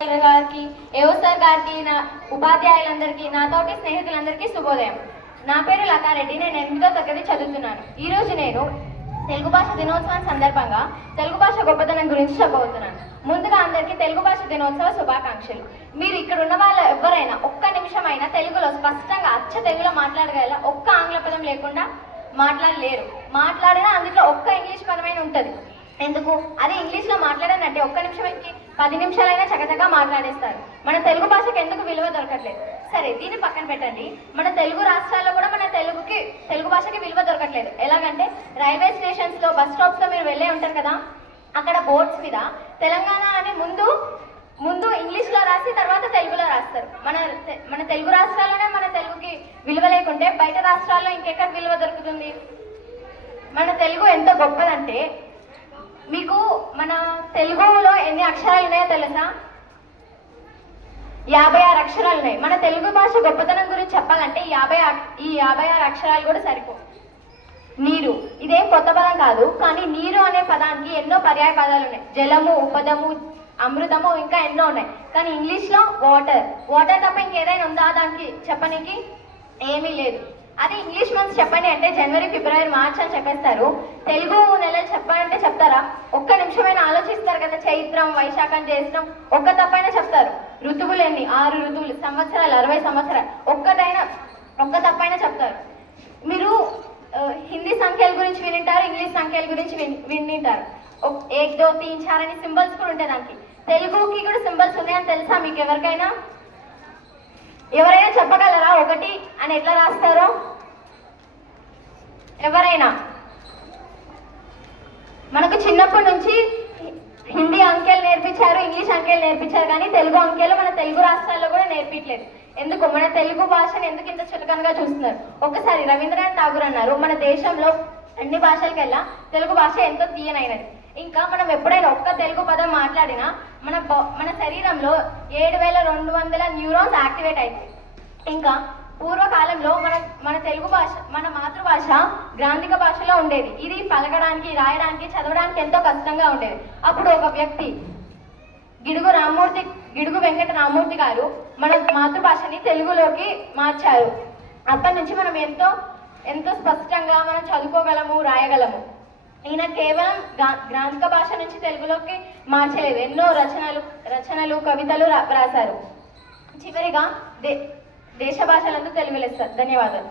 గారికి ఏవో సార్ గారికి నా ఉపాధ్యాయులందరికీ నాతోటి స్నేహితులందరికీ శుభోదయం. నా పేరు లతారెడ్డి. నేను 8వ తరగతి చదువుతున్నాను. ఈరోజు నేను తెలుగు భాష దినోత్సవం సందర్భంగా తెలుగు భాష గొప్పతనం గురించి చెప్పబోతున్నాను. ముందుగా అందరికీ తెలుగు భాష దినోత్సవ శుభాకాంక్షలు. మీరు ఇక్కడ ఉన్న వాళ్ళు ఎవరైనా ఒక్క నిమిషమైనా తెలుగులో స్పష్టంగా అచ్చ తెలుగులో మాట్లాడగల ఒక్క ఆంగ్ల పదం లేకుండా మాట్లాడలేరు. మాట్లాడినా అందులో ఒక్క ఇంగ్లీష్ పదమైన ఉంటుంది. ఎందుకు? అది ఇంగ్లీష్లో మాట్లాడానంటే ఒక్క నిమిషంకి 10 నిమిషాలైనా చకచకా మాట్లాడేస్తారు. మన తెలుగు భాషకి ఎందుకు విలువ దొరకట్లేదు? సరే, దీన్ని పక్కన పెట్టండి. మన తెలుగు రాష్ట్రాల్లో కూడా మన తెలుగు భాషకి విలువ దొరకట్లేదు. ఎలాగంటే రైల్వే స్టేషన్స్లో, బస్ స్టాప్స్లో మీరు వెళ్ళే ఉంటారు కదా, అక్కడ బోర్డ్స్ మీద తెలంగాణ అని ముందు ఇంగ్లీష్లో రాసి తర్వాత తెలుగులో రాస్తారు. మన తెలుగు రాష్ట్రాల్లోనే మన తెలుగుకి విలువ లేకుంటే బయట రాష్ట్రాల్లో ఇంకెక్కడ విలువ దొరుకుతుంది? మన తెలుగు ఎంత గొప్పదంటే, మీకు మన తెలుగులో ఎన్ని అక్షరాలు ఉన్నాయో తెలుసా? 56 అక్షరాలు ఉన్నాయి. మన తెలుగు భాష గొప్పతనం గురించి చెప్పాలంటే ఈ 56 అక్షరాలు కూడా సరిపో. నీరు, ఇదేం కొత్త పదం కాదు, కానీ నీరు అనే పదానికి ఎన్నో పర్యాయ పదాలు ఉన్నాయి. జలము, ఉపదము, అమృతము, ఇంకా ఎన్నో ఉన్నాయి. కానీ ఇంగ్లీష్లో వాటర్ తప్ప ఇంకేదైనా ఉందా దానికి చెప్పడానికి? ఏమీ లేదు. అది ఇంగ్లీష్ మంత్స్ చెప్పండి అంటే జనవరి, ఫిబ్రవరి, మార్చ్ అని చెప్పేస్తారు. తెలుగు నెలలు చెప్పాలంటే చెప్తారా? ఒక్క నిమిషమైనా ఆలోచిస్తారు కదా. చైత్రం, వైశాఖం, జ్యేష్టం, ఒక్క తప్పైనా చెప్తారు. ఋతువులు ఎన్ని? 6 ఋతువులు, సంవత్సరాలు 60 సంవత్సరాలు, ఒక్క తప్పైనా చెప్తారు. మీరు హిందీ సంఖ్యల గురించి వినింటారు, ఇంగ్లీష్ సంఖ్యల గురించి వినింటారు. 1 2 3 4 అని సింబల్స్ కూడా ఉంటాయి దానికి. తెలుగుకి కూడా సింబల్స్ ఉన్నాయని తెలుసా మీకు? ఎవరైనా చెప్పగలరా 1 అని ఎట్లా రాస్తారో? ఎవరైనా? మనకు చిన్నప్పటి నుంచి హిందీ అంకెలు నేర్పించారు, ఇంగ్లీష్ అంకెలు నేర్పించారు, కానీ తెలుగు అంకెలు మన తెలుగు రాష్ట్రాల్లో కూడా నేర్పించలేదు. ఎందుకు? మన తెలుగు భాషను ఎందుకు ఇంత చులకనగా చూస్తున్నారు? ఒకసారి రవీంద్రనాథ్ ఠాగూర్ అన్నారు, మన దేశంలో అన్ని భాషలకెల్లా తెలుగు భాష ఎంతో తీయనైనది. ఇంకా మనం ఎప్పుడైనా ఒక్క తెలుగు పదం మాట్లాడినా మన శరీరంలో 7200 న్యూరాన్స్ యాక్టివేట్ అవుతాయి. ఇంకా పూర్వకాలంలో మన తెలుగు భాష, మన మాతృభాష గ్రాంధిక భాషలో ఉండేది. ఇది పలకడానికి, రాయడానికి, చదవడానికి ఎంతో కష్టంగా ఉండేది. అప్పుడు ఒక వ్యక్తి గిడుగు వెంకట రామూర్తి గారు మన మాతృభాషని తెలుగులోకి మార్చారు. అప్పటి నుంచి మనం ఎంతో స్పష్టంగా మనం చదువుకోగలము, రాయగలము. ఈయన కేవలం గ్రాంధిక భాష నుంచి తెలుగులోకి మార్చలేదు, ఎన్నో రచనలు, కవితలు రాశారు. చివరిగా దేశ భాషలందు తెలుగు లెస్స. ధన్యవాదాలు.